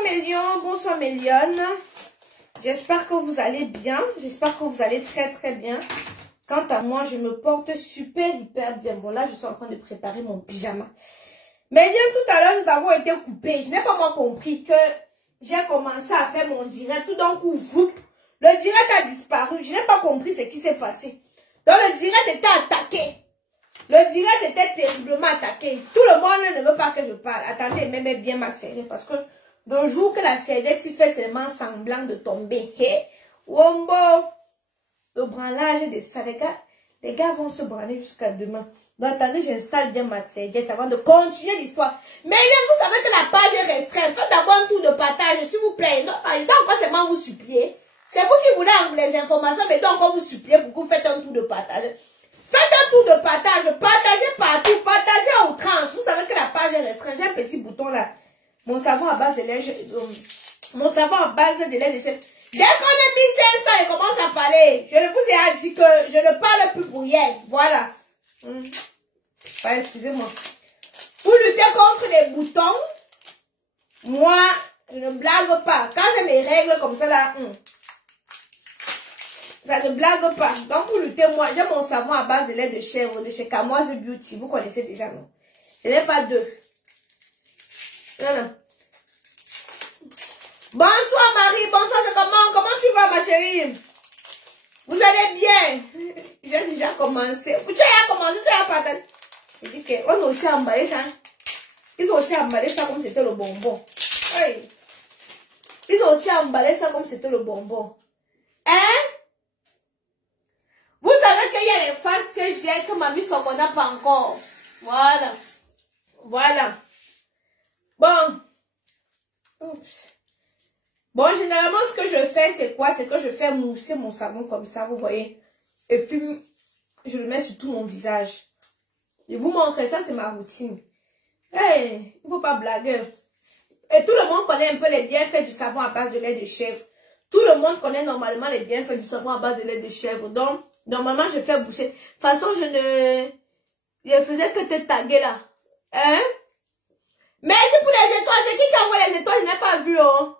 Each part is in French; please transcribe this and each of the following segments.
Bonsoir mes lions, bonsoir mes lionnes. J'espère que vous allez bien. J'espère que vous allez très très bien. Quant à moi, je me porte super hyper bien. Bon là, je suis en train de préparer mon pyjama. Mes lions, tout à l'heure, nous avons été coupés. Je n'ai pas moi compris que j'ai commencé à faire mon direct. Tout d'un coup, vous, le direct a disparu. Je n'ai pas compris ce qui s'est passé. Donc le direct était attaqué. Le direct était terriblement attaqué. Tout le monde ne veut pas que je parle. Attendez, m'aimez bien ma serviette. Parce que le jour que la serviette s'y fait seulement semblant de tomber. Hey, wombo. Le branlage de ça. Les gars vont se branler jusqu'à demain. Donc attendez, j'installe bien ma serviette avant de continuer l'histoire. Mais vous savez que la page est restreinte. Faites d'abord un tour de partage, s'il vous plaît. Non, je dois encore seulement vous supplier. C'est vous qui voulez les informations, mais je dois encore vous supplier pour que vous faites un tour de partage. Faites un tour de partage, partagez partout, partagez à outrance. Vous savez que la page est restreinte. J'ai un petit bouton là. Mon savon à base de lait, mon savon à base de lait de chèvre. Dès qu'on a mis 500, il commence à parler. Je vous ai dit que je ne parle plus pour hier. Voilà. Excusez-moi. Pour lutter contre les boutons, moi, je ne blague pas. Quand j'ai mes règles comme ça là, ça ne blague pas. Donc pour lutter, moi, j'ai mon savon à base de lait de chèvre de chez Kamoise Beauty. Vous connaissez déjà, non? Ce n'est pas deux. Non, non. Bonsoir Marie, bonsoir, c'est comment? Comment tu vas ma chérie? Vous allez bien? J'ai déjà commencé. Tu as commencé, tu as partagé. Je dis qu'on a aussi emballé ça. Ils ont aussi emballé ça comme c'était le bonbon. Oui. Ils ont aussi emballé ça comme c'était le bonbon. Hein? Vous savez qu'il y a les faces que j'ai que ma vie soit qu'on n'a pas encore. Voilà. Voilà. Bon. Oups. Bon, généralement, ce que je fais, c'est quoi? C'est que je fais mousser mon savon comme ça, vous voyez. Et puis, je le mets sur tout mon visage. Je vous montre ça, c'est ma routine. Hey, il ne faut pas blaguer. Et tout le monde connaît un peu les bienfaits du savon à base de lait de chèvre. Tout le monde connaît normalement les bienfaits du savon à base de lait de chèvre. Donc, normalement, je fais boucher. De toute façon, je faisais que te taguer là. Hein? Merci pour les étoiles. C'est qui envoie les étoiles? Je n'ai pas vu, hein.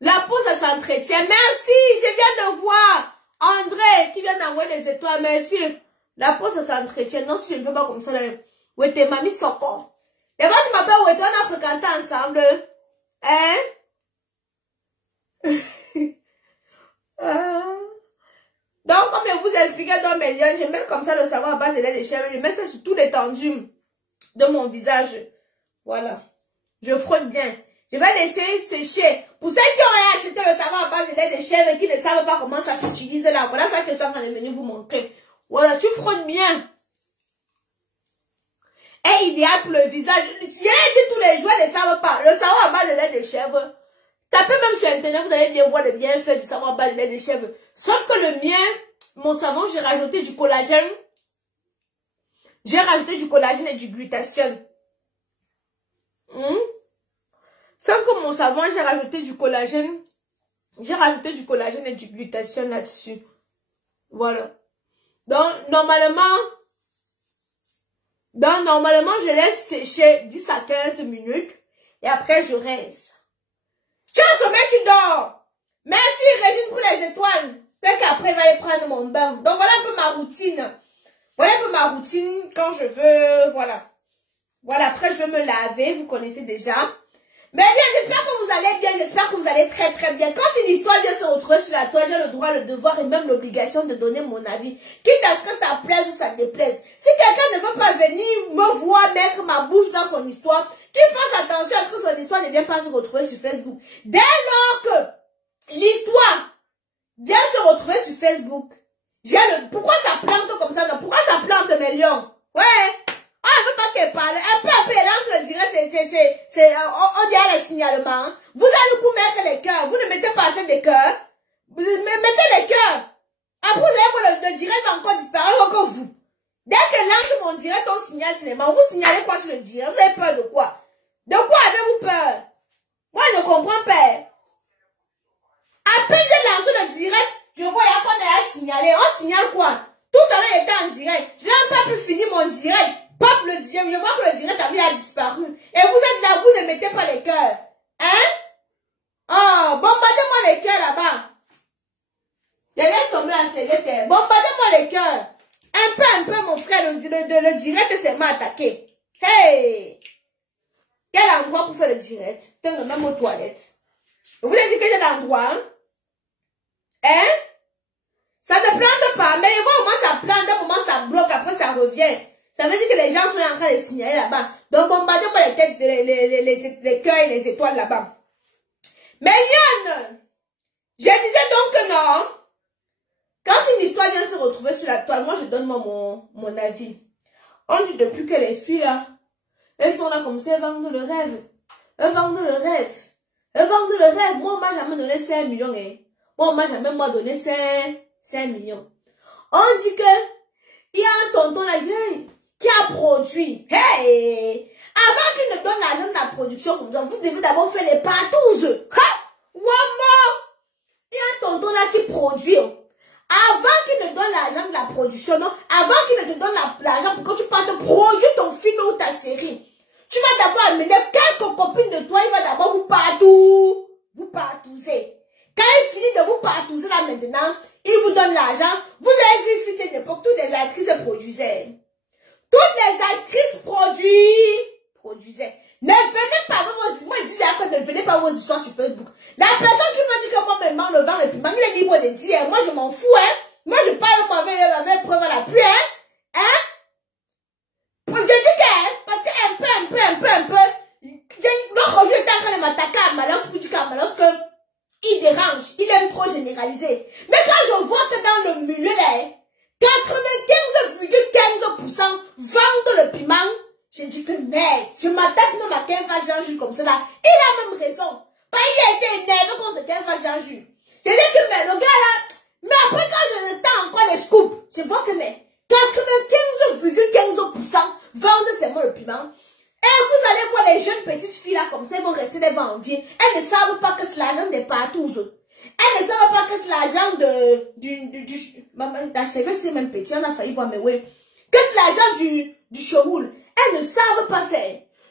La peau, ça s'entretient. Merci, je viens de voir André qui vient d'envoyer les étoiles. Merci. La peau, ça s'entretient. Non, si je ne fais pas comme ça, là. Ouais, t'es mamie Soko. Et moi, tu m'appelles, ouais, on a fréquenté ensemble. Hein? Donc, comme je vous expliquais dans mes liens, je mets comme ça le savon à base de lait de chèvre. Je mets ça sur tout l'étendue de mon visage. Voilà. Je frotte bien. Je vais laisser sécher. Pour ceux qui auraient acheté le savon à base de lait de chèvre et qui ne savent pas comment ça s'utilise là, voilà ça que je suis en train de venir vous montrer. Voilà, tu frottes bien. Et idéal pour le visage. J'ai dit tous les jours, ils ne savent pas. Le savon à base de lait de chèvre. Tapez même sur internet, vous allez bien voir les bienfaits du savon à base de lait de chèvre. Sauf que le mien, mon savon, j'ai rajouté du collagène. J'ai rajouté du collagène et du glutathione. Sauf que mon savon, j'ai rajouté du collagène. J'ai rajouté du collagène et du glutathione là-dessus. Voilà. Donc, normalement, je laisse sécher 10 à 15 minutes. Et après, je rince. Tu as sommeil, tu dors. Merci, Régine, pour les étoiles. C'est qu'après, il va aller prendre mon bain. Donc, voilà un peu ma routine. Voilà un peu ma routine quand je veux, voilà. Voilà, après, je vais me laver. Vous connaissez déjà. Mais bien, j'espère que vous allez bien, j'espère que vous allez très très bien. Quand une histoire vient se retrouver sur la toile, j'ai le droit, le devoir et même l'obligation de donner mon avis. Quitte à ce que ça plaise ou ça déplaise. Si quelqu'un ne veut pas venir me voir mettre ma bouche dans son histoire, qu'il fasse attention à ce que son histoire ne vienne pas se retrouver sur Facebook. Dès lors que l'histoire vient se retrouver sur Facebook, pourquoi ça plante comme ça? Pourquoi ça plante mes lions? Ouais. Ah, elle veut pas te parler. Un peu, lance le direct, on dirait le signalement. Hein. Vous allez vous mettre les cœurs. Vous ne mettez pas assez de cœurs. Vous mettez les cœurs. Après, vous allez voir le direct va encore disparaître encore vous. Dès que lance mon direct, on signale cinéma. Vous signalez quoi sur le direct? Vous avez peur de quoi? De quoi avez-vous peur? Moi, je ne comprends pas. À peine j'ai lancé le direct, je vois qu'on est à signaler. On signale quoi? Tout à l'heure, il était en direct. Je n'ai même pas pu finir mon direct. Pop le direct, je vois que le direct a disparu. Et vous êtes là, vous ne mettez pas les cœurs. Hein? Oh, bombardez-moi les cœurs là-bas. Je laisse tomber la sellette. Bombardez-moi les cœurs. Un peu, mon frère, le direct s'est mal attaqué. Hey! Quel endroit pour faire le direct? Tenez même aux toilettes. Vous avez dit que j'ai l'endroit, hein? Hein? Ça ne plante pas, mais au moment ça plante, au moment ça bloque, après ça revient. Ça veut dire que les gens sont en train de signaler là-bas. Donc bombardez-moi les têtes, les cœurs et les étoiles là-bas. Mais Yann, je disais donc que non. Quand une histoire vient se retrouver sur la toile, moi je donne mon avis. On dit depuis que les filles là, elles sont là comme ça, elles vendent le rêve. Elles vendent le rêve. Elles vendent le rêve. Moi, on m'a jamais donné 5 millions. Hein. Moi, on m'a jamais donné 5 millions. On dit que il y a un tonton là qui a produit. Hey! Avant qu'il ne donne l'argent de la production, vous devez d'abord faire les partouzes. Il y a un tonton là qui produit. Avant qu'il ne donne l'argent de la production, non? Avant qu'il ne te donne l'argent pour que tu partes produire ton film ou ta série. Tu vas d'abord amener quelques copines de toi, il va d'abord vous partouzer. Quand il finit de vous partouzer là maintenant, il vous donne l'argent. Vous avez vu, fut une époque, toutes les actrices produisaient. Toutes les actrices produisaient. Ne venez pas avec vos histoires. Moi, je dis là que ne venez pas avec vos histoires sur Facebook. La personne qui m'a dit que moi, maintenant, le vent, le piment, il est libre de dire, moi, je m'en fous, hein. Moi, je parle moi avec preuve à l'appui, hein. Hein? Je dis que, parce que un peu, l'autre jour, j'étais en train de m'attaquer à Malance pour dire qu'à Malance que il dérange, il aime trop généraliser. Mais quand je vois que dans le milieu là, 95,15% vendent le piment, j'ai dit que merde, je m'attaque même à Kenfa Jean-Jules comme ça là. Il a même raison. Parce qu'il a été énervé contre Kenfa Jean-Jules. J'ai dit que mais le gars là, mais après quand je tends encore les scoops, je vois que mais 95,15% vendent seulement le piment. Et vous allez voir les jeunes petites filles là comme ça, elles vont rester devant envie. Elles ne savent pas que c'est l'argent des partouzes. Elles ne savent pas que c'est l'argent la CV c'est même petit, on a failli voir mais oui. Que c'est l'argent du showroom. Elles ne savent pas ça.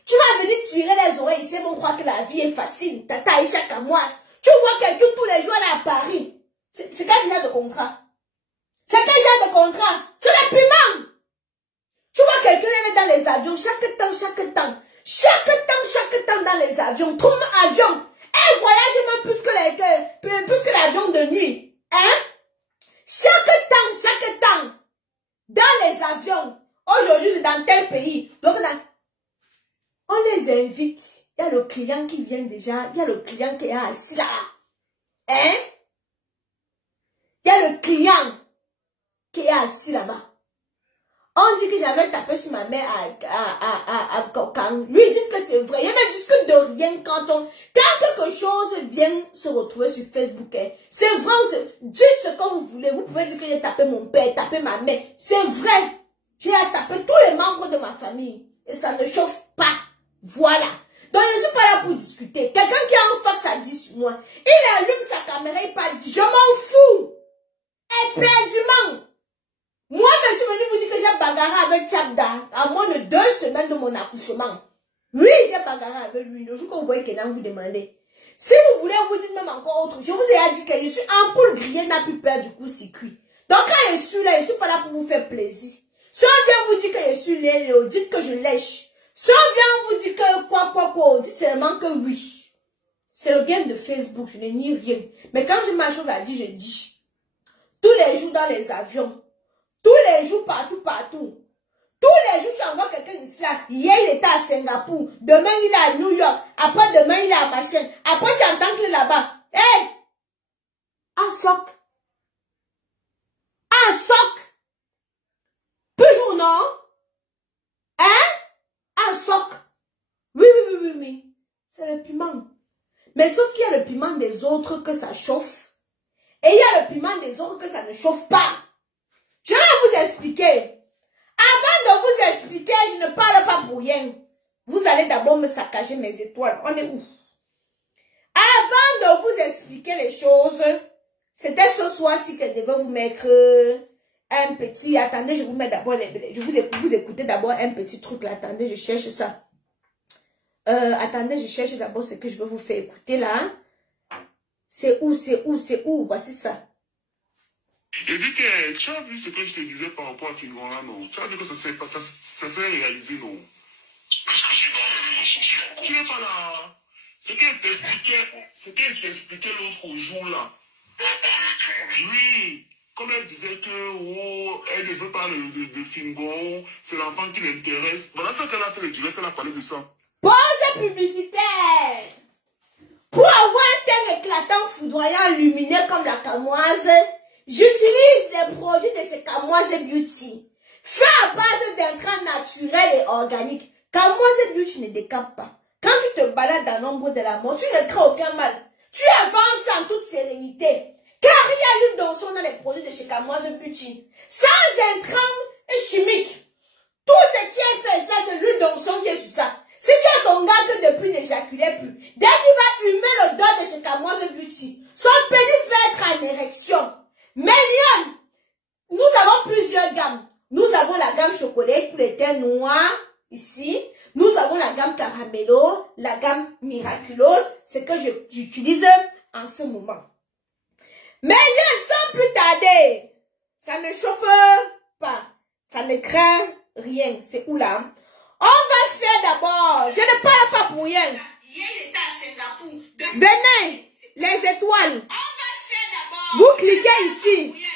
Tu vas venir tirer les oreilles ici, elles vont croire que la vie est facile. Tata chaque mois. Tu vois quelqu'un tous les jours là à Paris. C'est quel genre de contrat? C'est quel genre de contrat? C'est le piment. Tu vois quelqu'un est dans les avions, chaque temps dans les avions, tout avion. Elle voyage même plus que l'avion de nuit. Hein? Chaque temps, dans les avions. Aujourd'hui, c'est dans tel pays. Donc, on les invite. Il y a le client qui vient déjà. Il y a le client qui est assis là. Hein? Il y a le client qui est assis là-bas. On dit que j'avais tapé sur ma mère quand lui dit que c'est vrai. Il ne discute de rien quand quelque chose vient se retrouver sur Facebook. Hein. C'est vrai, dites ce que vous voulez. Vous pouvez dire que j'ai tapé mon père, tapé ma mère. C'est vrai. J'ai tapé tous les membres de ma famille. Et ça ne chauffe pas. Voilà. Donc je ne suis pas là pour discuter. Quelqu'un qui a un fax à 10 sur moi. Il allume sa caméra, il parle. Je m'en fous. Éperdument. Moi, je suis venue vous dire que j'ai bagarré avec Tchabda à moins de 2 semaines de mon accouchement. Oui, j'ai bagarré avec lui. Le jour que vous voyez Kenan vous demandez. Si vous voulez, vous dites même encore autre chose. Je vous ai dit que je suis en poule grillée, n'a plus peur du coup circuit. Donc quand je suis là, je ne suis pas là pour vous faire plaisir. Si on vient vous dire que je suis Léo, dites que je lèche. Si on vient vous dire que quoi, dites seulement que oui. C'est le game de Facebook, je n'ai ni rien. Mais quand j'ai ma chose à dire, je dis. Tous les jours dans les avions. Tous les jours, partout. Tous les jours, tu envoies quelqu'un ici là. Hier, il était à Singapour. Demain, il est à New York. Après, demain, il est à machin. Après, tu entends qu'il est là-bas. Hey! Un soc. Toujours, non? Hein? Un soc. Oui. C'est le piment. Mais sauf qu'il y a le piment des autres que ça chauffe. Et il y a le piment des autres que ça ne chauffe pas. Je vais vous expliquer. Avant de vous expliquer, je ne parle pas pour rien. Vous allez d'abord me saccager mes étoiles. On est où? Avant de vous expliquer les choses, c'était ce soir-ci que je devais vous mettre un petit... Attendez, je vous mets d'abord... Je vous écoutez d'abord un petit truc là. Attendez, je cherche ça. Attendez, je cherche d'abord ce que je veux vous faire écouter là. C'est où? Voici ça. Et dit que tu as vu ce que je te disais par rapport à Fingon là, non? Tu as vu que ça s'est réalisé, non? Est-ce que je suis dans les réseaux sociaux? Tu n'es pas là. Ce qu'elle t'expliquait l'autre jour là. Oui. Comme elle disait que elle ne veut pas de Fingon, c'est l'enfant qui l'intéresse. Voilà ce qu'elle a fait le direct, elle a parlé de ça. Pause publicitaire. Pour avoir un teint éclatant, foudroyant, lumineux comme la camoise, j'utilise les produits de chez Camoise Beauty. Fait à base d'intrants naturels et organiques. Camoise Beauty ne décape pas. Quand tu te balades dans l'ombre de la mort, tu ne crains aucun mal. Tu avances en toute sérénité. Car il y a l'huile d'encens dans les produits de chez Camoise Beauty. Sans intrants chimiques. Tout ce qui est fait, ça, c'est l'huile d'encens qui est sur ça. Si tu as ton gars que depuis n'éjaculait plus, dès qu'il va humer l'odeur de chez Camoise Beauty, son pénis va être en érection. Mais Lyon, nous avons plusieurs gammes. Nous avons la gamme chocolat pour les teints noirs, ici. Nous avons la gamme caramello, la gamme miraculeuse, c'est que j'utilise en ce moment. Mais Lyon, sans plus tarder, ça ne chauffe pas, ça ne craint rien. C'est où là? On va faire d'abord, je ne parle pas pour rien. Hier, il était à Singapour. Venez, les étoiles. On va faire d'abord. Vous cliquez ici. Hier,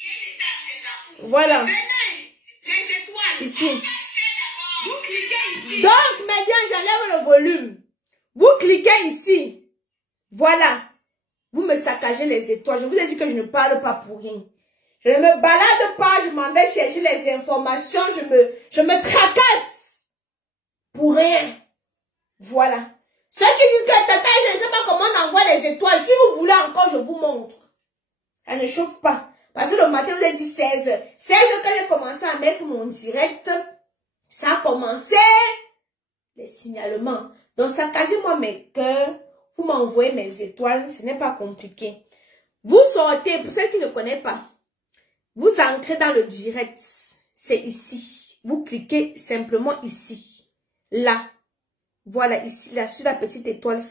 il était à Singapour. Voilà. Venez, les étoiles. Ici. On va faire d'abord. Vous cliquez ici. Donc, maintenant, j'enlève le volume. Vous cliquez ici. Voilà. Vous me saccagez les étoiles. Je vous ai dit que je ne parle pas pour rien. Je ne me balade pas, je m'en vais chercher les informations, je me tracasse. Pour rien. Voilà. Ceux qui disent que tata, je ne sais pas comment on envoie les étoiles. Si vous voulez encore, je vous montre. Ça ne chauffe pas. Parce que le matin, vous avez dit 16 heures. 16 heures, quand j'ai commencé à mettre mon direct, ça a commencé les signalements. Donc, saccagez-moi mes cœurs. Vous m'envoyez mes étoiles. Ce n'est pas compliqué. Vous sortez, pour ceux qui ne connaissent pas, vous entrez dans le direct. C'est ici. Vous cliquez simplement ici. Là, voilà ici, là, sur la petite étoile,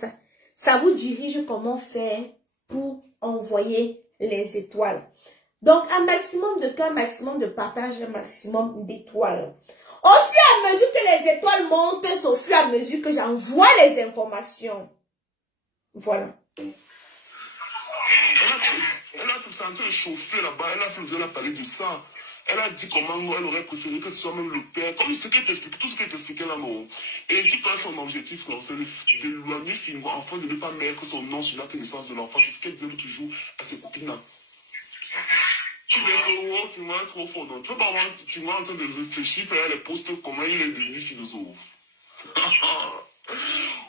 ça vous dirige comment faire pour envoyer les étoiles. Donc, un maximum de cœur, un maximum de partage, un maximum d'étoiles. Au fur et à mesure que les étoiles montent, c'est au fur et à mesure que j'envoie les informations. Voilà. Elle a se sentir chauffer là-bas, elle a parlé de ça. Elle a dit comment elle aurait préféré que ce soit même le père. Comme ce qu'elle t'explique, tout ce qu'elle t'expliquait là, non. Et tu penses son objectif, non, c'est d'éloigner Fingo, afin de ne pas mettre son nom sur la naissance de l'enfant. C'est ce qu'elle disait toujours à ses copines là. Tu veux que tu vas être trop fort. Donc, tu peux pas voir si tu vas en train de réfléchir, faire les postes, comment il est devenu philosophe.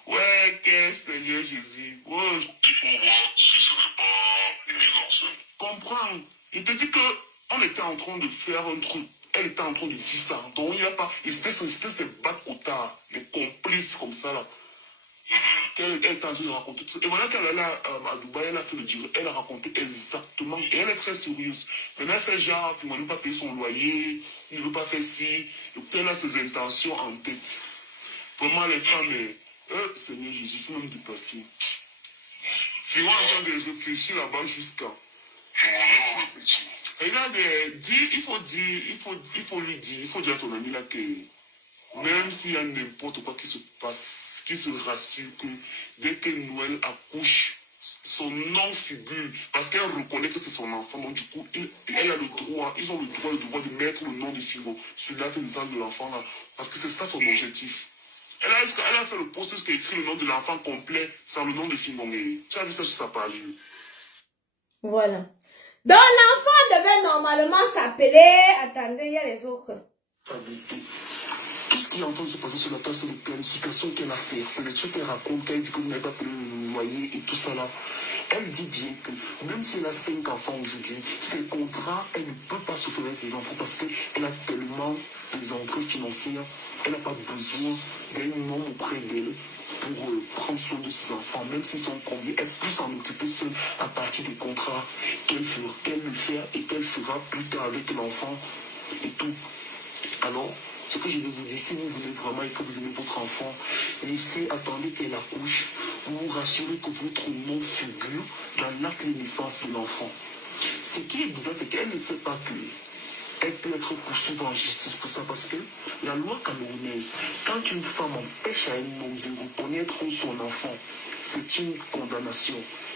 Ouais, qu'est-ce Seigneur Jésus. Ouais. Tu peux voir si ce n'est pas une évidence. Comprends. Il te dit que on était en train de faire un truc. Elle était en train de dire ça. Donc il n'y a pas. C'était ces bas cotards, les complices comme ça là. Elle est en train de raconter tout ça. Et voilà qu'elle est là à Dubaï, elle a fait le dire. Elle a raconté exactement. Et elle est très sérieuse. Maintenant elle fait genre, il ne veut pas payer son loyer, il ne veut pas faire ci. Et elle a ses intentions en tête. Vraiment les femmes, Seigneur Jésus, c'est même dépassé. Tu vois en train de réfléchir là-bas jusqu'à. Et il a dit, il faut lui dire, il faut dire à ton ami là que même s'il y a n'importe quoi qui se passe, qui se rassure que dès que Noël accouche, son nom figure, parce qu'elle reconnaît que c'est son enfant, donc du coup, elle a le droit, ils ont le droit, le devoir de mettre le nom de Fingo sur la naissance de l'enfant là, parce que c'est ça son objectif. Elle a fait le post qui écrit le nom de l'enfant complet sans le nom de Fingo. Tu as vu ça sur sa page? Voilà. Donc l'enfant devait normalement s'appeler... Attendez, il y a les autres. Tout ce qui est en train de se passer sur la table, c'est une planification qu'elle a fait. C'est le truc qu'elle raconte, qu'elle dit que vous n'avez pas payé le loyer et tout ça là. Elle dit bien que même si elle a 5 enfants aujourd'hui, ses contrats, elle ne peut pas souffrir ses enfants parce qu'elle a tellement des entrées financières. Elle n'a pas besoin d'un homme auprès d'elle pour prendre soin de ses enfants, même s'ils sont combien, elle peut s'en occuper seule à partir des contrats qu'elle le fait et qu'elle fera plus tard avec l'enfant et tout. Alors, ce que je vais vous dire, si vous voulez vraiment et que vous aimez votre enfant, attendez qu'elle accouche, vous vous rassurez que votre nom figure dans l'acte de naissance de l'enfant. Ce qui est bizarre, c'est qu'elle ne sait pas qu'elle peut être poursuivie en justice pour ça, parce que la loi camerounaise, quand une femme empêche à un homme de reconnaître son enfant, c'est une condamnation.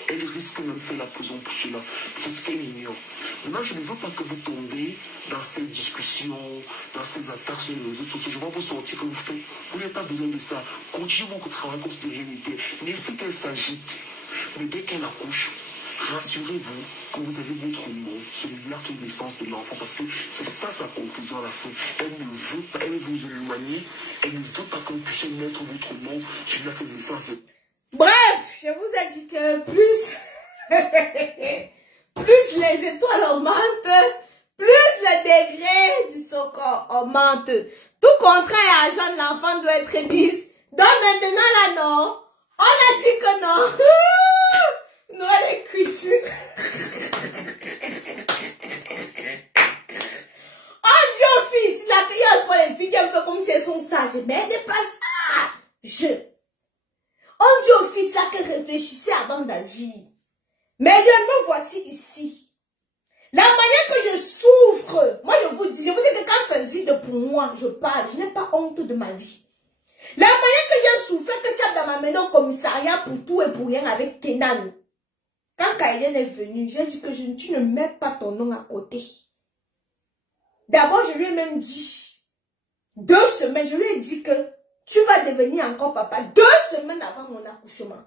Elle risque même de faire la prison pour cela. C'est ce qu'elle ignore. Maintenant, je ne veux pas que vous tombiez dans ces discussions, dans ces attaques sur les réseaux sociaux. Je vais vous sortir que vous faites. Vous n'avez pas besoin de ça. Continuez votre travail comme si de rien n'était. Mais il faut qu'elle s'agite. Mais dès qu'elle accouche, rassurez-vous que vous avez votre nom sur l'acte de naissance de l'enfant, parce que c'est ça sa conclusion à la fin. Elle ne veut pas, elle veut vous éloigner, elle ne veut pas que vous puissiez mettre votre nom sur l'acte de naissance de... Bref, je vous ai dit que plus, plus les étoiles augmentent, plus le degré du socor augmente. Tout contrat et argent de l'enfant doit être 10. Donc maintenant là, non. On a dit que non. Noël est cuite. On dit au fils, il a crié pour les filles, elle fait comme si elles sont sages. Mais elle n'est pas sage. On dit au fils là que réfléchissez avant d'agir. Mais me voici ici. La manière que je souffre, moi je vous dis que quand ça s'agit de pour moi, je parle, je n'ai pas honte de ma vie. La manière que j'ai souffert, que tu as dans ma maison au commissariat pour tout et pour rien avec Kenan. Quand Kaiden est venu, j'ai dit que tu ne mets pas ton nom à côté. D'abord, je lui ai même dit, 2 semaines, je lui ai dit que tu vas devenir encore papa 2 semaines avant mon accouchement.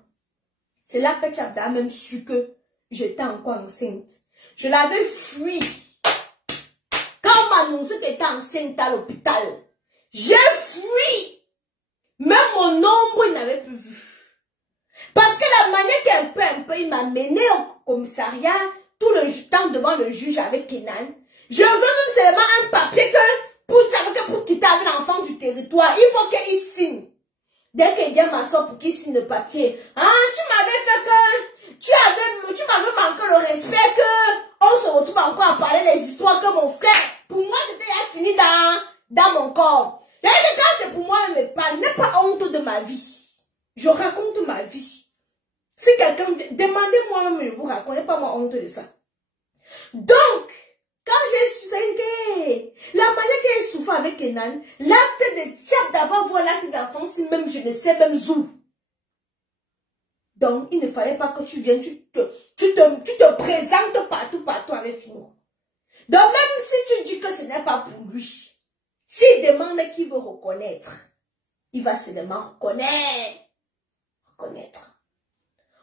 C'est là que Tchabda a même su que j'étais encore enceinte. Je l'avais fui. Quand on m'a annoncé que j'étais enceinte à l'hôpital, j'ai fui. Même mon ombre, il n'avait plus vu. Parce que la manière qu'un peu, il m'a mené au commissariat, tout le temps devant le juge avec Kenan. Je veux même seulement un papier que pour quitter avec l'enfant du territoire, il faut qu'il signe. Dès qu'il vient m'asseoir pour qu'il signe le papier. Ah, tu m'avais fait que, tu m'avais manqué le respect que, on se retrouve encore à parler des histoires que mon frère, pour moi c'était fini dans mon corps. Et quand c'est pour moi, je ne parle, je n'ai pas honte de ma vie. Je raconte ma vie. Si quelqu'un, demandez-moi, mais je vous raconte, pas moi honte de ça. Donc, quand j'ai su, la manière qu'elle souffre avec Kenan, l'acte de Tchab d'avoir vu l'acte d'enfant, si même je ne sais même où. Donc, il ne fallait pas que tu viennes, tu te présentes partout avec Fino. Donc, même si tu dis que ce n'est pas pour lui, s'il demande qui veut reconnaître, il va seulement reconnaître.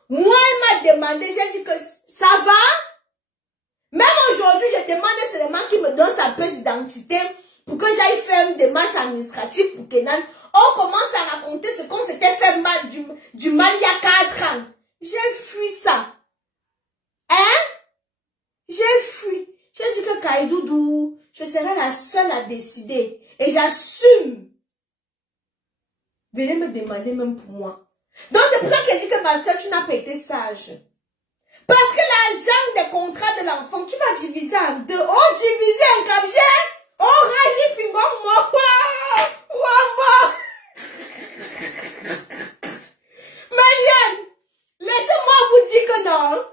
Moi, il m'a demandé, j'ai dit que ça va. Même aujourd'hui, je demande seulement qu'il me donne sa pièce d'identité pour que j'aille faire une démarche administrative pour Kenan. On commence à raconter ce qu'on s'était fait mal du mal il y a 4 ans. J'ai fui ça. Hein? J'ai fui. J'ai dit que Kaïdoudou, je serai la seule à décider. Et j'assume. Venez me demander même pour moi. Donc c'est pour ça que j'ai dit que ma soeur, tu n'as pas été sage. Parce que l'argent des contrats de l'enfant, tu vas diviser en 2. Oh, diviser en capgé. Oh, rali fingon moi. Marianne, laissez-moi vous dire que non.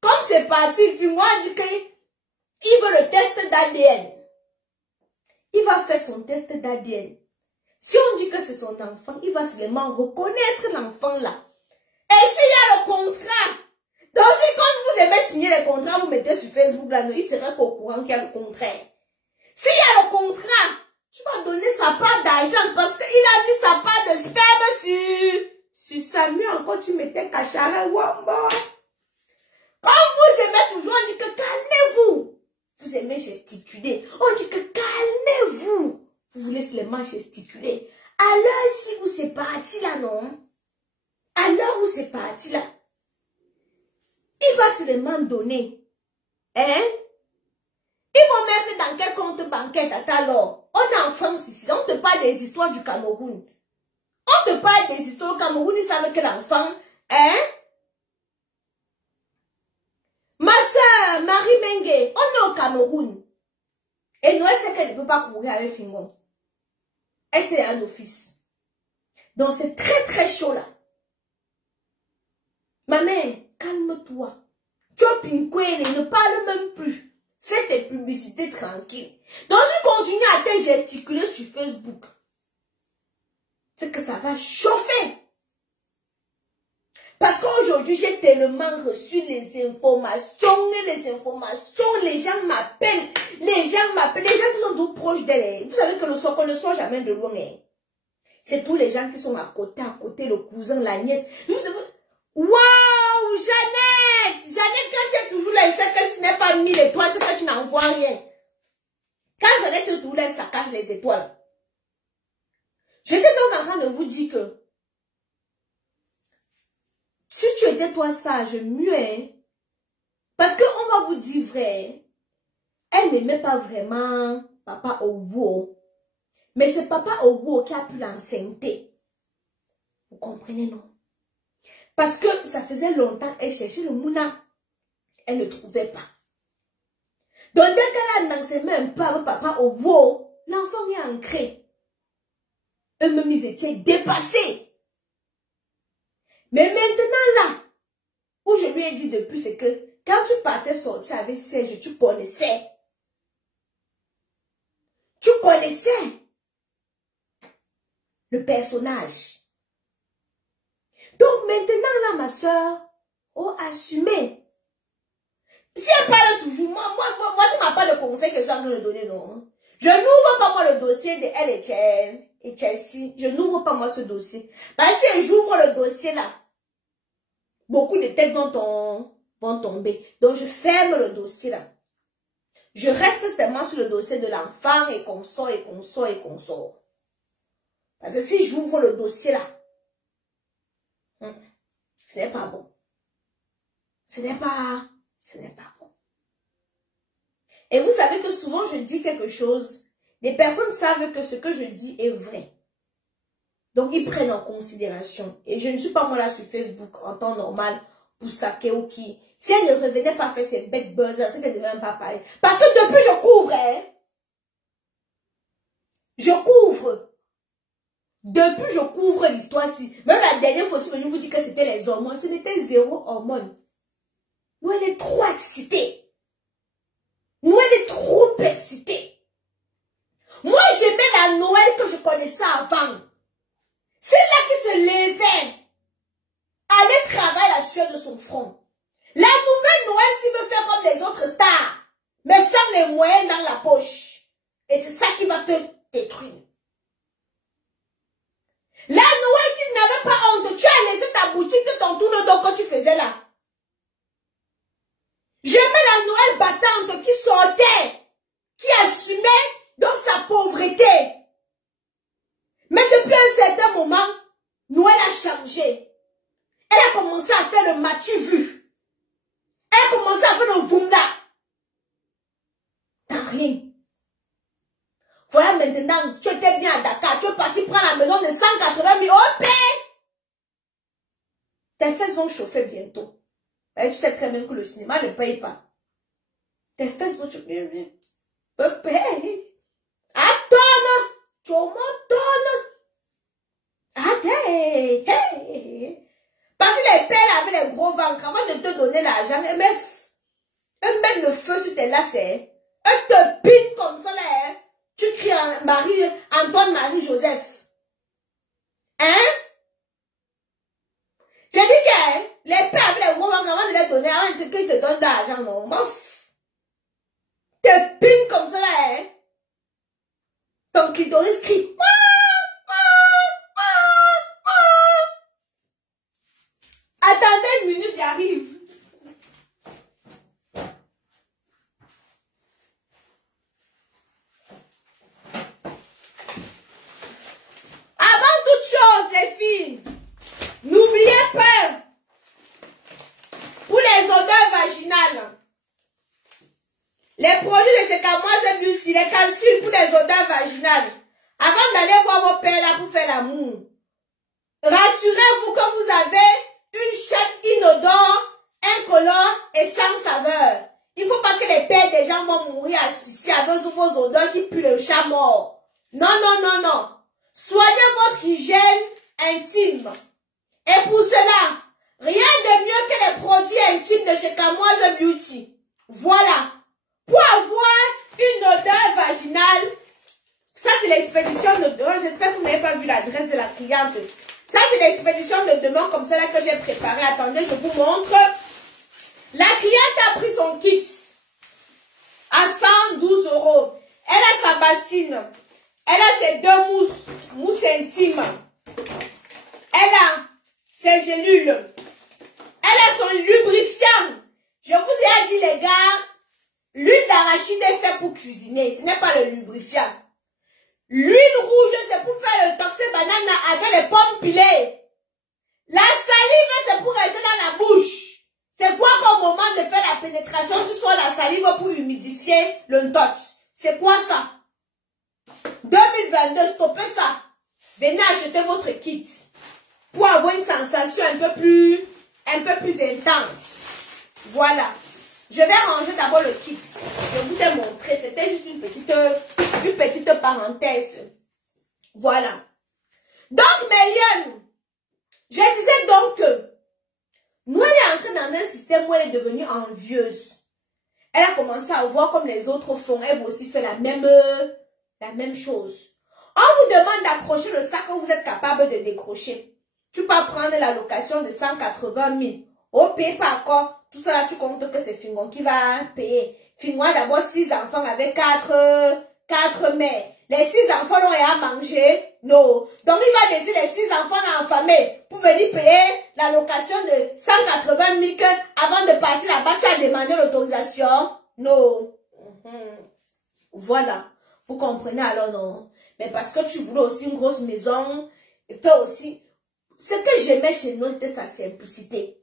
Comme c'est parti, Fingon dit qu'il veut le test d'ADN. Il va faire son test d'ADN. Si on dit que c'est son enfant, il va seulement reconnaître l'enfant là. Et s'il y a le contrat, donc si quand vous aimez signer les contrats, vous mettez sur Facebook là, il sera qu'au courant qu'il y a le contraire. S'il y a le contrat, tu vas donner sa part d'argent parce qu'il a mis sa part de sperme sur Samuel. Encore tu mettais Kachara Wamba. Quand vous aimez toujours, on dit que calmez-vous. Vous aimez gesticuler. On dit que calmez-vous. Vous voulez seulement gesticuler. À l'heure si vous c'est parti là, non? À l'heure où c'est parti là, il va seulement donner. Hein? Ils vont mettre dans quel compte bancaire alors? On est en France ici. On te parle des histoires du Cameroun. On on te parle des histoires au Cameroun, ils savent que l'enfant, hein? Ma soeur, Marie Mengue, on est au Cameroun. Et Noël sait qu'elle ne peut pas courir avec Fingon. Elle c'est un office. Donc c'est très très chaud là. Ma mère, calme-toi. Chopinquene, ne parle même plus. Fais tes publicités tranquilles. Donc je continue à te gesticuler sur Facebook. C'est que ça va chauffer. Parce qu'aujourd'hui, j'ai tellement reçu les informations, les gens m'appellent, les gens qui sont tout proches d'elle. Vous savez que le soir, on ne sort jamais de loin. C'est tous les gens qui sont à côté, le cousin, la nièce. Waouh, Jeannette! Jeannette, quand tu es toujours là, c'est que ce n'est pas 1000 étoiles, c'est que tu n'en vois rien. Quand Jeannette est toujours là, ça cache les étoiles. J'étais donc en train de vous dire que si tu étais toi sage, mieux, hein? Parce qu'on va vous dire vrai, elle n'aimait pas vraiment Papa Owo. Mais c'est Papa Owo qui a pu l'enceinte. Vous comprenez, non? Parce que ça faisait longtemps qu'elle cherchait le mouna. Elle ne trouvait pas. Donc dès qu'elle a lancé même pas avec Papa Owo, l'enfant est ancré. Eux-mêmes, ils étaient dépassés. Mais maintenant là, où je lui ai dit depuis, c'est que quand tu partais sortir avec Serge, tu connaissais. Tu connaissais le personnage. Donc maintenant là, ma soeur, oh, assumez. Si elle parle toujours, moi, ça m'a pas le conseil que j'ai envie de donner, non. Je n'ouvre pas moi le dossier de elle et Chelsea. Je n'ouvre pas moi ce dossier. Parce que si j'ouvre le dossier là, beaucoup de têtes vont tomber. Donc je ferme le dossier là. Je reste seulement sur le dossier de l'enfant et qu'on sort. Parce que si j'ouvre le dossier là, ce n'est pas bon. Ce n'est pas bon. Et vous savez que souvent je dis quelque chose, les personnes savent que ce que je dis est vrai. Donc ils prennent en considération. Et je ne suis pas moi là sur Facebook en temps normal pour saquer ou qui. Si elle ne revenait pas faire ses bêtes buzz, c'est qu'elle ne devait même pas parler. Parce que depuis je couvre, hein. Je couvre. Depuis je couvre l'histoire-ci. Même la dernière fois, si je vous dis que c'était les hormones, ce n'était 0 hormones. Nous, elle est trop excitée. Nous, elle est trop excitée. Moi, j'aimais la Noël que je connaissais avant. C'est là qui se levait. Allait travailler la sueur de son front. La nouvelle Noël, s'il veut faire comme les autres stars, mais sans les moyens dans la poche. Et c'est ça qui va te détruire. La Noël qui n'avait pas honte, tu as laissé ta boutique de ton tour de dos que tu faisais là. J'aimais la Noël battante qui sortait, qui assumait dans sa pauvreté. Mais depuis un certain moment, Noël a changé. Elle a commencé à faire le matu vu. Elle a commencé à faire le vunda. T'as rien. Voilà maintenant, tu étais bien à Dakar, tu es parti prendre la maison de 180 000 OP. Tes fesses vont chauffer bientôt. Et tu sais très bien que le cinéma ne paye pas. Tes fesses vont chauffer. Attends, tu m'entends. Attends. Parce que les pères avaient les gros ventres, avant de te donner l'argent, ils mettent le feu sur tes lacets. Ils te pinent comme ça là. Tu cries Antoine Marie Joseph. Hein? J'ai dit que les pères avaient les gros ventres avant de les donner, avant qu'ils te donnent de l'argent, non? Te pinent comme ça là. Hein? Ton clitoris crie. Attendez une minute, j'arrive. Avant toute chose, les filles, n'oubliez pas, pour les odeurs vaginales, les produits de chez Camoise Beauty, les calcium pour les odeurs vaginales, avant d'aller voir vos pères là pour faire l'amour, rassurez-vous que vous avez une chatte inodore, incolore et sans saveur. Il ne faut pas que les pères des gens vont mourir asphyxiés avec vos odeurs qui puent le chat mort. Non, non, non, non. Soignez votre hygiène intime. Et pour cela, rien de mieux que les produits intimes de chez Kamoise Beauty. Voilà. Pour avoir une odeur vaginale, ça c'est l'expédition de demain. J'espère que vous n'avez pas vu l'adresse de la cliente. Ça c'est l'expédition de demain comme ça là que j'ai préparé. Attendez, je vous montre. La cliente a pris son kit à 112 €. Elle a sa bassine. Elle a ses deux mousses intimes. Elle a ses gélules. Elle a son lubrifiant. Je vous ai dit les gars, l'huile d'arachide est faite pour cuisiner. Ce n'est pas le lubrifiant. L'huile rouge, c'est pour faire le toxé banane avec les pommes pilées. La salive, c'est pour rester dans la bouche. C'est quoi qu'au moment de faire la pénétration, tu sois la salive pour humidifier le ntox? C'est quoi ça? 2022, stoppez ça. Venez acheter votre kit pour avoir une sensation un peu plus intense. Voilà. Je vais ranger d'abord le kit. Je vous ai montré. C'était juste une petite parenthèse. Voilà. Donc, Méliane, je disais donc que nous, elle est entrée dans un système où elle est devenue envieuse. Elle a commencé à voir comme les autres font. Elle aussi fait la même chose. On vous demande d'accrocher le sac que vous êtes capable de décrocher. Tu peux prendre la location de 180 000. Au pays par quoi? Tout ça là, tu comptes que c'est Fingon qui va payer. Fingon a d'abord 6 enfants avec 4 mères. Les 6 enfants n'ont rien à manger. Non. Donc il va laisser les 6 enfants enfamés pour venir payer la location de 180 000 que avant de partir là-bas, tu as demandé l'autorisation. Non. Voilà. Vous comprenez alors non? Mais parce que tu voulais aussi une grosse maison. Et fais aussi. Ce que j'aimais chez nous, c'était sa simplicité.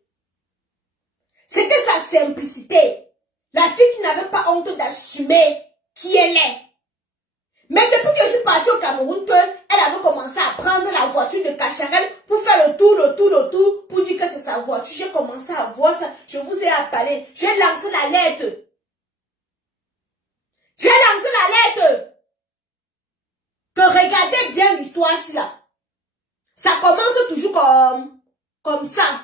C'était sa simplicité. La fille qui n'avait pas honte d'assumer qui elle est. Mais depuis que je suis partie au Cameroun, elle avait commencé à prendre la voiture de Cacharel pour faire le tour, pour dire que c'est sa voiture. J'ai commencé à voir ça. Je vous ai appelé. J'ai lancé la lettre. J'ai lancé la lettre. Que regardez bien l'histoire ici là. Ça commence toujours comme ça.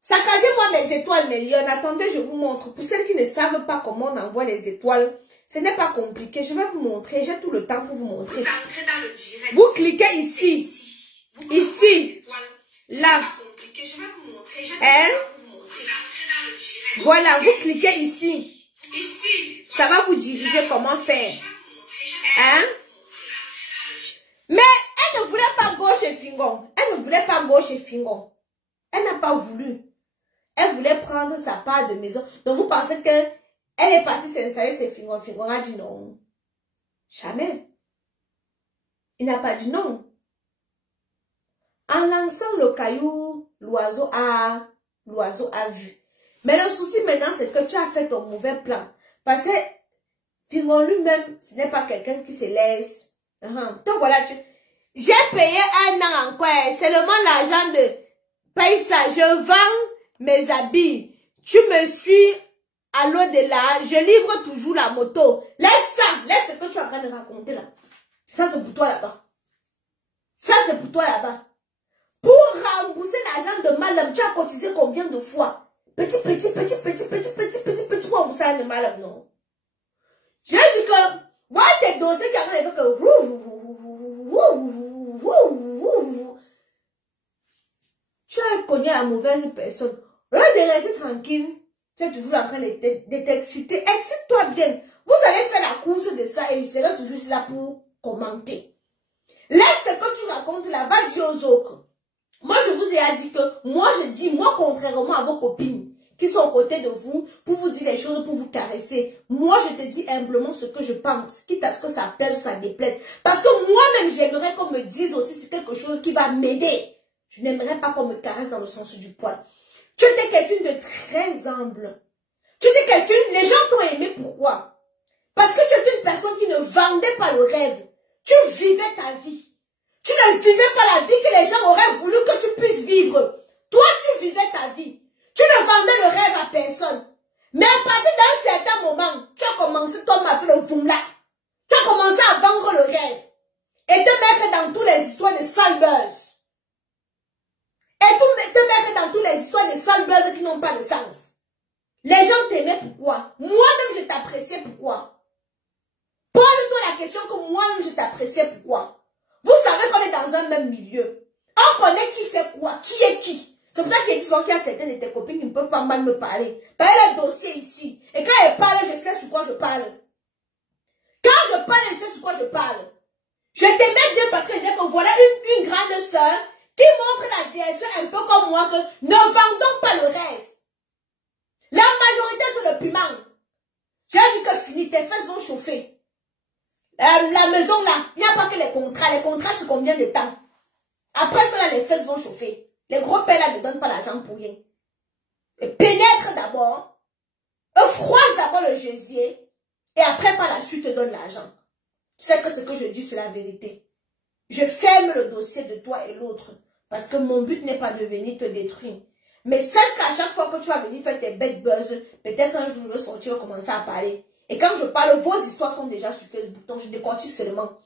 Saccagez-moi mes étoiles, Méliane. Attendez, je vous montre. Pour celles qui ne savent pas comment on envoie les étoiles, ce n'est pas compliqué. Je vais vous montrer. J'ai tout le temps pour vous montrer. Vous entrez dans le direct. Vous cliquez ici. Ici. Là. Je vais vous montrer. Hein? Voilà, vous cliquez ici. Ici. Ça va vous diriger comment faire. Hein? Mais elle ne voulait pas go chez Fingon. Elle ne voulait pas go chez Fingon. Elle n'a pas voulu. Elle voulait prendre sa part de maison. Donc vous pensez que elle est partie s'installer chez Fingon. Fingon a dit non. Jamais. Il n'a pas dit non. En lançant le caillou, l'oiseau a vu. Mais le souci maintenant, c'est que tu as fait ton mauvais plan. Parce que Fingon lui-même, ce n'est pas quelqu'un qui se laisse. Donc voilà, j'ai payé 1 an encore. Seulement l'argent de paye ça. Je vends mes habits. Tu me suis à l'au-delà. Je livre toujours la moto. Laisse ça. Laisse ce que tu es en train de raconter là. Ça, c'est pour toi là-bas. Ça, c'est pour toi là-bas. Pour rembourser l'argent de madame, tu as cotisé combien de fois? Petit, pour rembourser l'argent de madame, non. J'ai dit que, voilà tes dossiers qui arrivent avec que, tu as cogné la mauvaise personne. Au lieu de rester tranquille, tu es toujours en train de t'exciter. Excite-toi bien. Vous allez faire la course de ça et je serai toujours là pour commenter. Laisse ce que tu racontes là, va dire aux autres. Moi, je vous ai dit que, moi, contrairement à vos copines qui sont aux côtés de vous, pour vous dire les choses, pour vous caresser, moi, je te dis humblement ce que je pense, quitte à ce que ça plaise ou ça déplaise. Parce que moi-même, j'aimerais qu'on me dise aussi c'est quelque chose qui va m'aider. Je n'aimerais pas qu'on me caresse dans le sens du poil. Tu étais quelqu'un de très humble. Tu étais quelqu'un, les gens t'ont aimé, pourquoi? Parce que tu étais une personne qui ne vendait pas le rêve. Tu vivais ta vie. Tu ne vivais pas la vie que les gens auraient voulu buzz qui n'ont pas de sens. Les gens t'aimaient pourquoi? Moi-même, je t'appréciais pourquoi? Pose-toi la question que moi-même, je t'appréciais pourquoi? Vous savez qu'on est dans un même milieu. On connaît qui fait quoi, qui est qui. C'est pour ça qu'il y a certaines de tes copines qui ne peuvent pas mal me parler. Par le dossier ici. Et quand elles parlent, je sais sur quoi je parle. Quand je parle, je sais sur quoi je parle. Je t'aimais bien parce que je disais que voilà une grande sœur qui montre la direction un peu comme moi que ne vendons pas le rêve. La majorité sur le piment. J'ai dit que fini, tes fesses vont chauffer. La maison là, il n'y a pas que les contrats. Les contrats, c'est combien de temps? Après ça, là, les fesses vont chauffer. Les gros pères là ne donnent pas l'argent pour rien. Et pénètre d'abord. Froisse d'abord le gésier. Et après, par la suite, te donne l'argent. Tu sais que ce que je dis, c'est la vérité. Je ferme le dossier de toi et l'autre. Parce que mon but n'est pas de venir te détruire. Mais sache qu'à chaque fois que tu vas venir faire tes bêtes buzz, peut-être un jour, je vais sortir et commencer à parler. Et quand je parle, vos histoires sont déjà sur Facebook. Donc, je décortique seulement.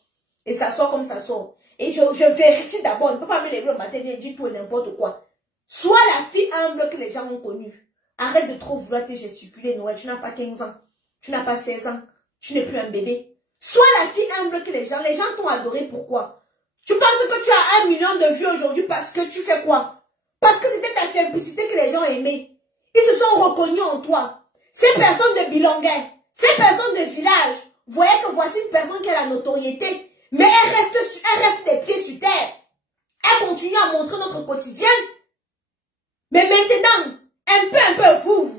Et ça sort comme ça sort. Et je vérifie d'abord. Je ne peux pas me lever le matin et dire tout et n'importe quoi. Sois la fille humble que les gens ont connue. Arrête de trop vouloir te gesticuler, Noël. Tu n'as pas 15 ans. Tu n'as pas 16 ans. Tu n'es plus un bébé. Sois la fille humble que les gens t'ont adoré. Pourquoi? Tu penses que tu as 1 million de vues aujourd'hui parce que tu fais quoi? Parce que c'était ta simplicité que les gens aimaient. Ils se sont reconnus en toi. Ces personnes de Bilonguin, ces personnes de village, voyez que voici une personne qui a la notoriété. Mais elle reste des pieds sur terre. Elle continue à montrer notre quotidien. Mais maintenant, un peu vous.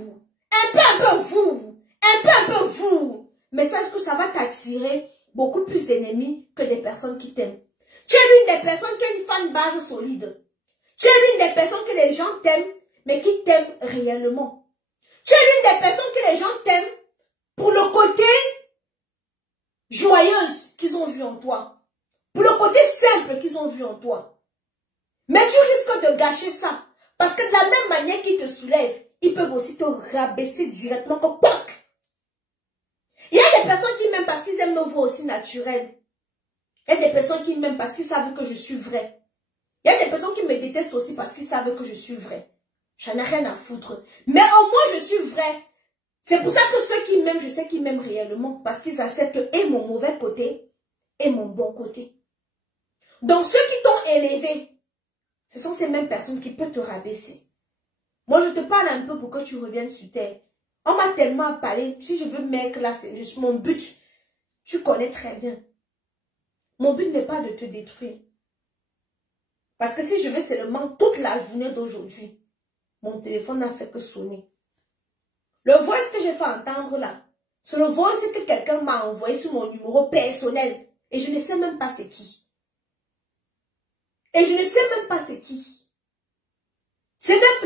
Mais sache que ça va t'attirer beaucoup plus d'ennemis que des personnes qui t'aiment. Tu es l'une des personnes qui a une fan base solide. Tu es l'une des personnes que les gens t'aiment, mais qui t'aiment réellement. Tu es l'une des personnes que les gens t'aiment pour le côté joyeuse qu'ils ont vu en toi. Pour le côté simple qu'ils ont vu en toi. Mais tu risques de gâcher ça. Parce que de la même manière qu'ils te soulèvent, ils peuvent aussi te rabaisser directement comme POC. Il y a des personnes qui m'aiment parce qu'ils aiment me voir aussi naturel. Il y a des personnes qui m'aiment parce qu'ils savent que je suis vraie. Il y a des personnes qui me détestent aussi parce qu'ils savent que je suis vraie. J'en ai rien à foutre. Mais au moins je suis vraie. C'est pour ça que ceux qui m'aiment, je sais qu'ils m'aiment réellement. Parce qu'ils acceptent et mon mauvais côté et mon bon côté. Donc ceux qui t'ont élevé, ce sont ces mêmes personnes qui peuvent te rabaisser. Moi je te parle un peu pour que tu reviennes sur terre. On m'a tellement parlé. Si je veux mettre là, c'est juste mon but. Tu connais très bien. Mon but n'est pas de te détruire. Parce que si je veux seulement toute la journée d'aujourd'hui, mon téléphone n'a fait que sonner. Le voice que j'ai fait entendre là, c'est le voice que quelqu'un m'a envoyé sur mon numéro personnel. Et je ne sais même pas c'est qui. C'est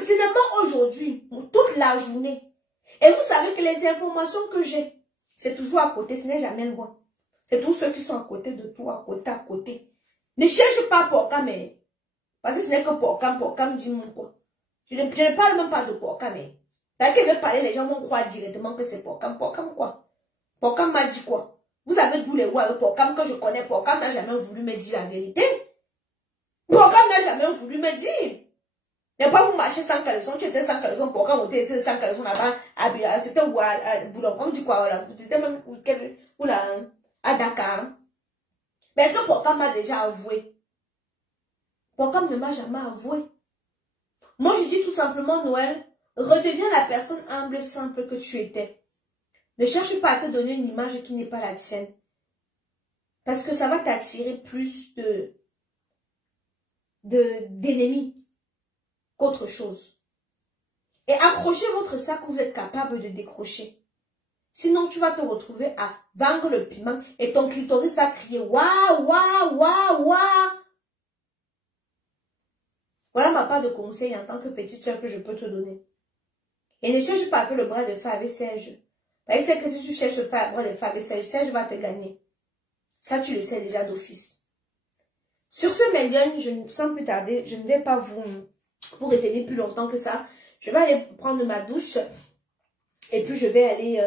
seulement aujourd'hui, toute la journée. Et vous savez que les informations que j'ai, c'est toujours à côté, ce n'est jamais loin. C'est tous ceux qui sont à côté de toi, à côté. Ne cherche pas Porcam, mais parce que ce n'est que Porcam dit mon quoi. Je ne parle même pas de Porcam, mais parce que je veux parler, les gens vont croire directement que c'est Porcam. Porcam quoi? Porcam m'a dit quoi? Vous avez d'où les voix avec Porcam que je connais. Porcam n'a jamais voulu me dire la vérité. Porcam n'a jamais voulu me dire. Ne pas vous marcher sans caleçon, tu étais sans caleçon, Porcam on était sans caleçon là-bas, c'était où à Boulon, on dit quoi là? C'était même où là, à Dakar. Mais est-ce que Porcam m'a déjà avoué? Porcam ne m'a jamais avoué. Moi je dis tout simplement, Noël, redeviens la personne humble, simple que tu étais. Ne cherche pas à te donner une image qui n'est pas la tienne. Parce que ça va t'attirer plus d'ennemis qu'autre chose. Et accrochez votre sac où vous êtes capable de décrocher. Sinon, tu vas te retrouver à vendre le piment et ton clitoris va crier waouh, waouh, waouh, waouh. Voilà ma part de conseil en tant que petite soeur que je peux te donner. Et ne cherche pas à faire le bras de fer avec Serge. Parce que si tu cherches pas le bras de fer avec Serge, Serge va te gagner. Ça, tu le sais déjà d'office. Sur ce, mes lions, sans plus tarder, je ne vais pas vous retenir plus longtemps que ça. Je vais aller prendre ma douche. Et puis, je vais aller...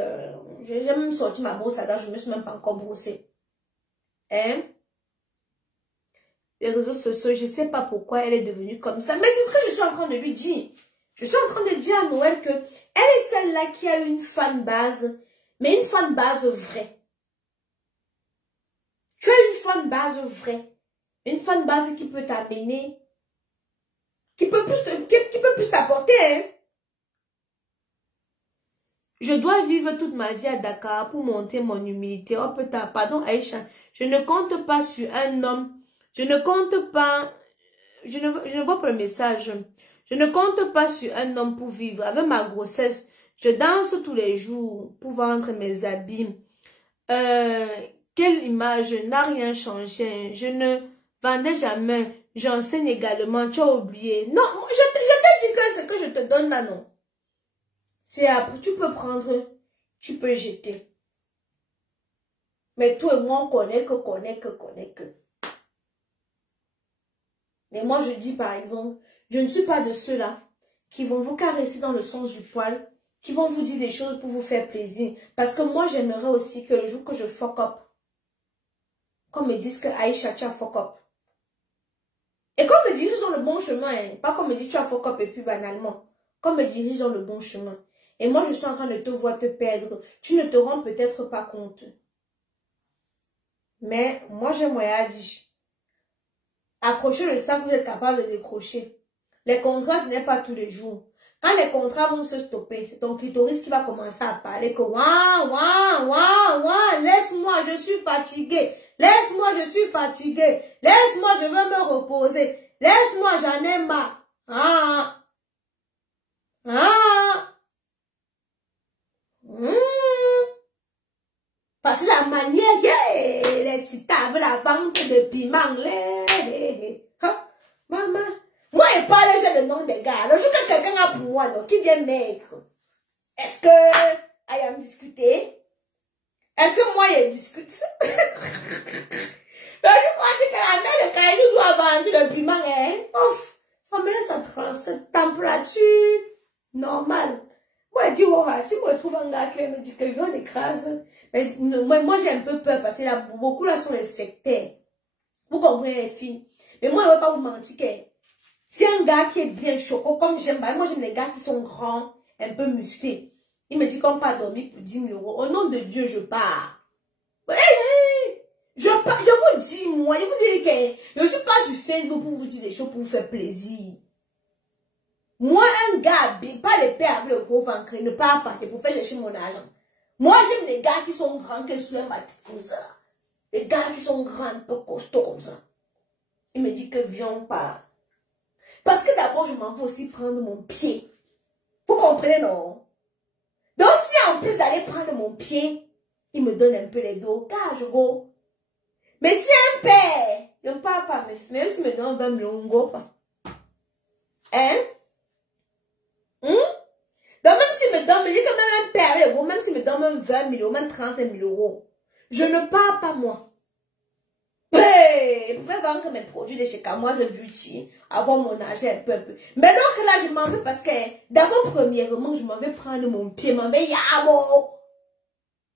j'ai même sorti ma brosse à dents. Je ne me suis même pas encore brossée. Hein? Les réseaux sociaux, je ne sais pas pourquoi elle est devenue comme ça. Mais c'est ce que je suis en train de lui dire. Je suis en train de dire à Noël que elle est celle-là qui a une fan base, mais une fan base vraie. Tu as une fan base vraie. Une fan base qui peut t'amener, qui peut plus t'apporter. Hein? Je dois vivre toute ma vie à Dakar pour monter mon humilité. Oh putain, pardon Aïcha, je ne compte pas sur un homme. Je ne compte pas, je ne vois pas le message. Je ne compte pas sur un homme pour vivre. Avec ma grossesse, je danse tous les jours pour vendre mes habits. Quelle image, n'a rien changé. Je ne vendais jamais. J'enseigne également. Tu as oublié. Non, je t'ai dit que ce que je te donne là, non. C'est après, tu peux prendre, tu peux jeter. Mais toi et moi, on connaît que. Mais moi, je dis par exemple, je ne suis pas de ceux-là qui vont vous caresser dans le sens du poil, qui vont vous dire des choses pour vous faire plaisir. Parce que moi, j'aimerais aussi que le jour que je fuck up, qu'on me dise que Aïcha, tu as fuck up. Et qu'on me dirige dans le bon chemin, hein. Pas qu'on me dise tu as fuck up et puis banalement. Qu'on me dirige dans le bon chemin. Et moi, je suis en train de te voir te perdre. Tu ne te rends peut-être pas compte. Mais moi, j'ai moyen à dire. Accrochez le sac, vous êtes capable de décrocher. Les contrats, ce n'est pas tous les jours. Quand les contrats vont se stopper, c'est ton clitoris qui va commencer à parler que laisse-moi, je suis fatigué. Laisse-moi, je suis fatigué. Laisse-moi, je veux me reposer. Laisse-moi, j'en ai marre. Parce que la manière, les citables, la banque de piment, maman. Moi, je parle, j'ai le nom des gars. Le jour que quelqu'un a pour moi, qui vient maigre, est-ce que I am discuté? Est-ce que moi, je discute? Je crois que la mère de Kaïdou doit vendre le piment, hein? Ouf, ça me laisse cette température normale. Moi, je dis, oh, si moi, je trouve un gars qui me dit que je l'écrase, mais moi, j'ai un peu peur parce qu'il y a beaucoup là sur les sectaires. Vous comprenez, les filles? Mais moi, je ne veux pas vous mentir que si un gars qui est bien choco, comme j'aime, moi, j'aime les gars qui sont grands, un peu musclés. Il me dit qu'on peut dormir pour 10 000 €. Au nom de Dieu, je pars. Je vous dis, moi, je vous dis que je ne suis pas sur Facebook pour vous dire des choses pour vous faire plaisir. Moi, un gars, pas les pères avec le gros ventre, ne part pas pour faire chercher mon argent. Moi, j'aime les gars qui sont grands, qui soulèvent ma tête comme ça. Les gars qui sont grands, un peu costauds comme ça. Il me dit que viens, on part. Parce que d'abord, je m'en vais aussi prendre mon pied. Vous comprenez, non? Donc, si en plus d'aller prendre mon pied, il me donne un peu les dos, car je go. Mais si un père, je ne parle pas, mais même si me donne 20 millions, on ne go pas. Hein? Donc, même s'il me donne, me dit que même un père, même s'il me donne même 20 millions, même 30 000 €, je ne pars pas, moi. Hey, vous pouvez vendre mes produits de chez Kamoise Beauty, avoir mon argent un peu. Mais donc là, je m'en vais parce que, d'abord, premièrement, je m'en vais prendre mon pied, je m'en vais Yamo.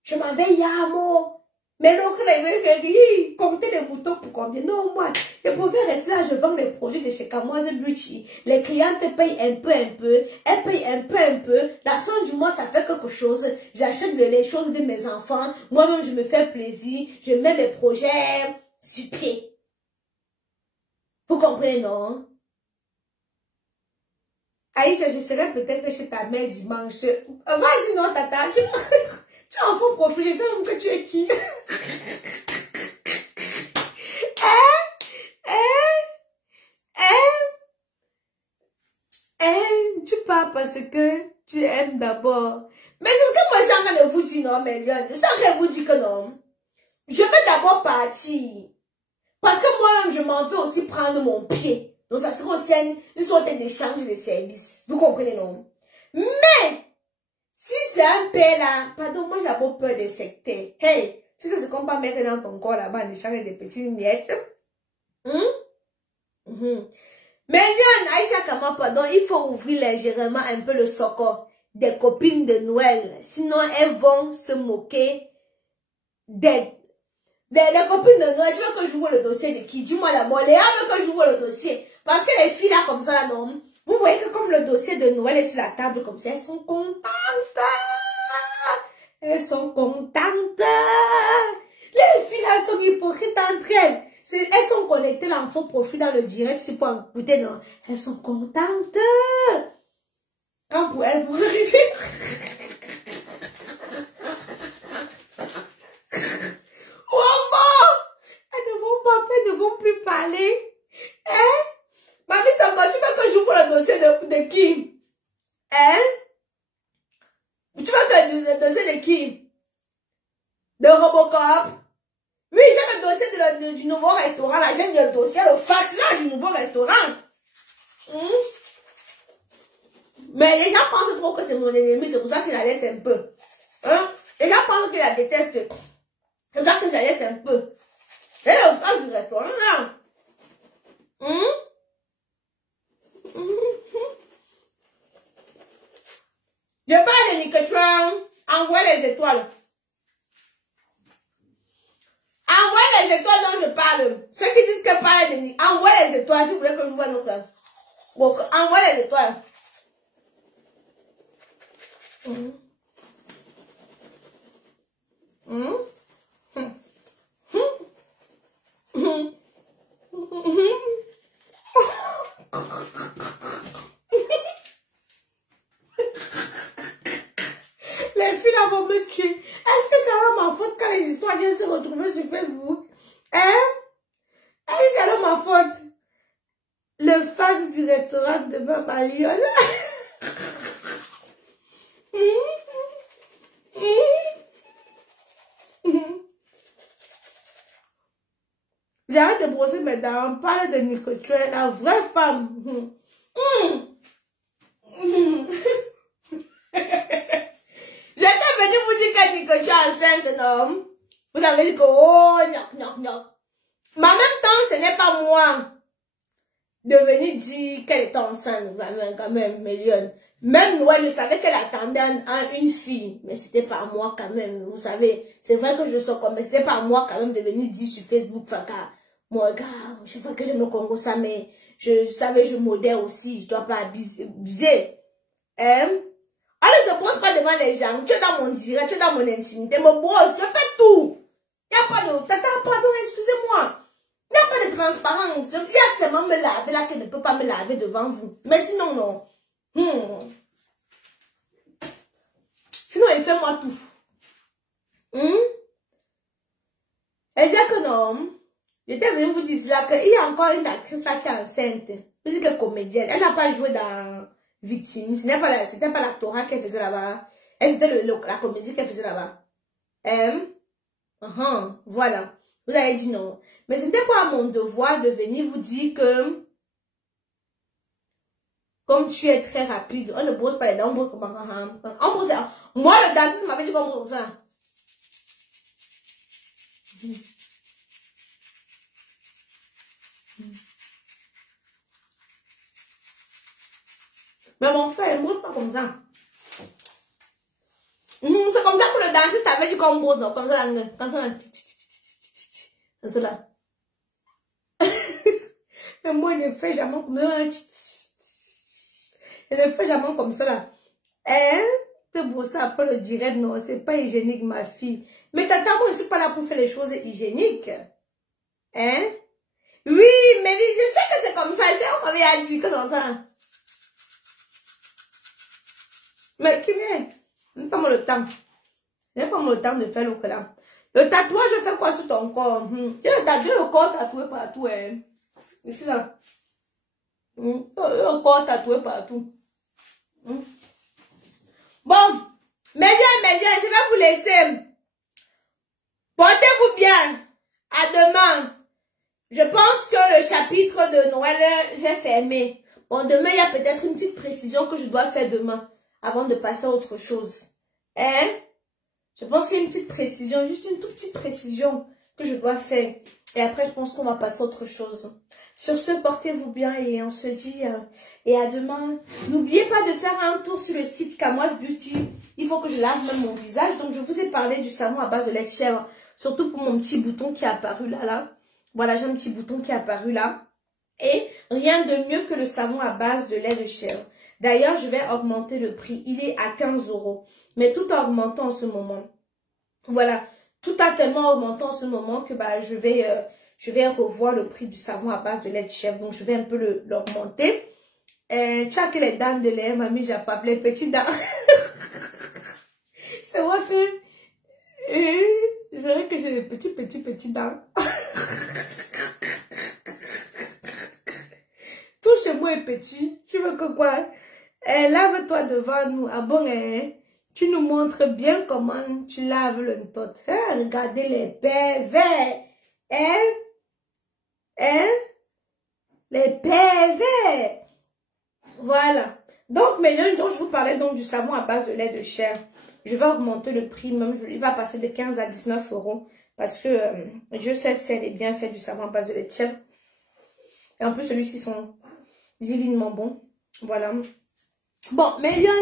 Je m'en vais Yamo. Mais donc là, il veut dire, comptez les moutons pour combien? Non, moi, je pouvais rester là, je vends mes produits de chez Kamoise Beauty. Les clientes payent un peu, elles payent un peu. La fin du mois, ça fait quelque chose. J'achète les choses de mes enfants. Moi-même, je me fais plaisir. Je mets mes projets sur pied. Vous comprenez, non? Aïcha, je serai peut-être chez ta mère dimanche. Vas-y, non, tata, tu es enfant profil, je sais même que tu es qui. Tu pars parce que tu aimes d'abord. Mais c'est ce que moi, je suis en train de vous dire, non, mais je suis en train de vous dire que non. Je vais d'abord partir. Parce que moi-même, je m'en vais aussi prendre mon pied. Donc, ça sera aussi une sorte d'échange de services. Vous comprenez, non? Mais, si c'est un père là, pardon, moi j'ai d'abord peur des sectaires. Hey, tu sais ce qu'on peut mettre dans ton corps là-bas, en échange des petites miettes. Mais non, Aïcha Kama, pardon, il faut ouvrir légèrement un peu le socle des copines de Noël. Sinon, elles vont se moquer des copines de Noël. Tu veux que je vois le dossier de qui? Dis-moi d'abord, Léa veut que je vois le dossier. Parce que les filles là, comme ça, là, non. Vous voyez que comme le dossier de Noël est sur la table comme ça, elles sont contentes. Elles sont contentes. Les filles là sont hypocrites entre elles. Elles sont connectées là en faux profil dans le direct. C'est pour écouter, non. Elles sont contentes. Quand pour elles vont arriver. Elles ne vont plus parler. Hein? Mamie Sango, tu veux que j'ouvre le dossier de qui? Hein? Tu veux que le dossier de qui? De Robocop? Oui, j'ai le dossier du nouveau restaurant. Là, j'ai le dossier, le fax là du nouveau restaurant. Mais les gens pensent trop que c'est mon ennemi, c'est pour ça qu'il la laisse un peu. Hein? Les gens pensent qu'il la déteste. C'est pour ça que je la laisse un peu. Et le fax du restaurant là. Je parle de Nicotron. Envoie les étoiles. Envoie les étoiles dont je parle. Ceux qui disent que parle de Nicotron. Envoie les étoiles. Si vous voulez que je vois notre. Envoie les étoiles. Les filles là vont me tuer. Est-ce que c'est alors ma faute quand les histoires viennent se retrouver sur Facebook? Hein? Est-ce que c'est alors ma faute? Le fax du restaurant de Maman Lyon. J'arrête de brosser mes dents. On parle de Nicotron, la vraie femme. J'étais venue vous dire que Nicotron est enceinte, non? Vous avez dit que, oh, non. Mais en même temps, ce n'est pas moi de venir dire qu'elle était enceinte, quand même, Million. Même Noël, je savais qu'elle attendait une fille, mais c'était pas moi quand même, vous savez. C'est vrai que je sors comme, mais c'était pas moi quand même de venir dire sur Facebook, Faka. Moi, gars, je vois que j'aime le Congo, ça, mais je savais, je modère aussi, je dois pas abuser. Allez, ne brosse pas devant les gens, tu es dans mon direct, tu es dans mon intimité, me brosse, je fais tout. Il n'y a pas de, pardon, excusez-moi. Il n'y a pas de transparence. Il y a seulement me laver là qu'elle ne peut pas me laver devant vous. Mais sinon, non. Sinon, il fait moi tout. Elle dit que non. J'étais venue vous dire là qu'il y a encore une actrice là qui est enceinte. Je dis que comédienne. Elle n'a pas joué dans Victime. Ce n'était pas l'actorat qu'elle faisait là-bas. C'était la comédie qu'elle faisait là-bas. Voilà. Vous avez dit non. Mais ce n'était pas mon devoir de venir vous dire que comme tu es très rapide, on ne brosse pas les dents, on brosse comme on brosse. Moi, le dentiste m'avait dit qu'on brosse ça. Mais mon frère, il ne brosse pas comme ça. C'est comme ça que le dentiste avait dit qu'on brosse, non? Comme ça, comme ça. Comme ça là. Mais moi, il ne fait jamais comme ça. Il ne fait jamais comme ça là. Te brosser après le direct, non, c'est pas hygiénique, ma fille. Mais tata, moi, je ne suis pas là pour faire les choses hygiéniques. Oui, mais je sais que c'est comme ça. On m'avait dit que c'est comme ça. Mais qui est? Je n'ai pas le temps. Je n'ai pas le temps de faire le là. Le tatouage, je fais quoi sur ton corps? Tu as le corps tatoué partout, Ici, là. Le corps tatoué partout. Bon. Mesdames, je vais vous laisser. Portez-vous bien. À demain. Je pense que le chapitre de Noël, j'ai fermé. Bon, demain, il y a peut-être une petite précision que je dois faire demain. Avant de passer à autre chose. Je pense qu'il y a une petite précision, juste une toute petite précision que je dois faire. Et après, je pense qu'on va passer à autre chose. Sur ce, portez-vous bien et on se dit et à demain. N'oubliez pas de faire un tour sur le site Kamoise Beauty. Il faut que je lave même mon visage. Donc, je vous ai parlé du savon à base de lait de chèvre. Surtout pour mon petit bouton qui est apparu là. Voilà, j'ai un petit bouton qui est apparu là. Et Rien de mieux que le savon à base de lait de chèvre. D'ailleurs, je vais augmenter le prix. Il est à 15 €. Mais tout a augmenté en ce moment. Voilà. Tout a tellement augmenté en ce moment que bah, je vais revoir le prix du savon à base de lait de chèvre. Donc, je vais un peu l'augmenter. Tu as que les dames de lait, mamie, j'ai pas appelé petites dames. C'est vrai que je dirais que j'ai les petits dames. Tout chez moi est petit. Tu veux que quoi? Lave-toi devant nous. Ah bon, tu nous montres bien comment tu laves le tot. Regardez les pervers. Les pervers. Voilà. Donc, maintenant, donc, je vous parlais donc du savon à base de lait de chèvre. Je vais augmenter le prix, même, il va passer de 15 à 19 €. Parce que je sais si elle est bien faite du savon à base de lait de chèvre. Et en plus, celui-ci sont divinement bons. Voilà. Bon, mais Lyon,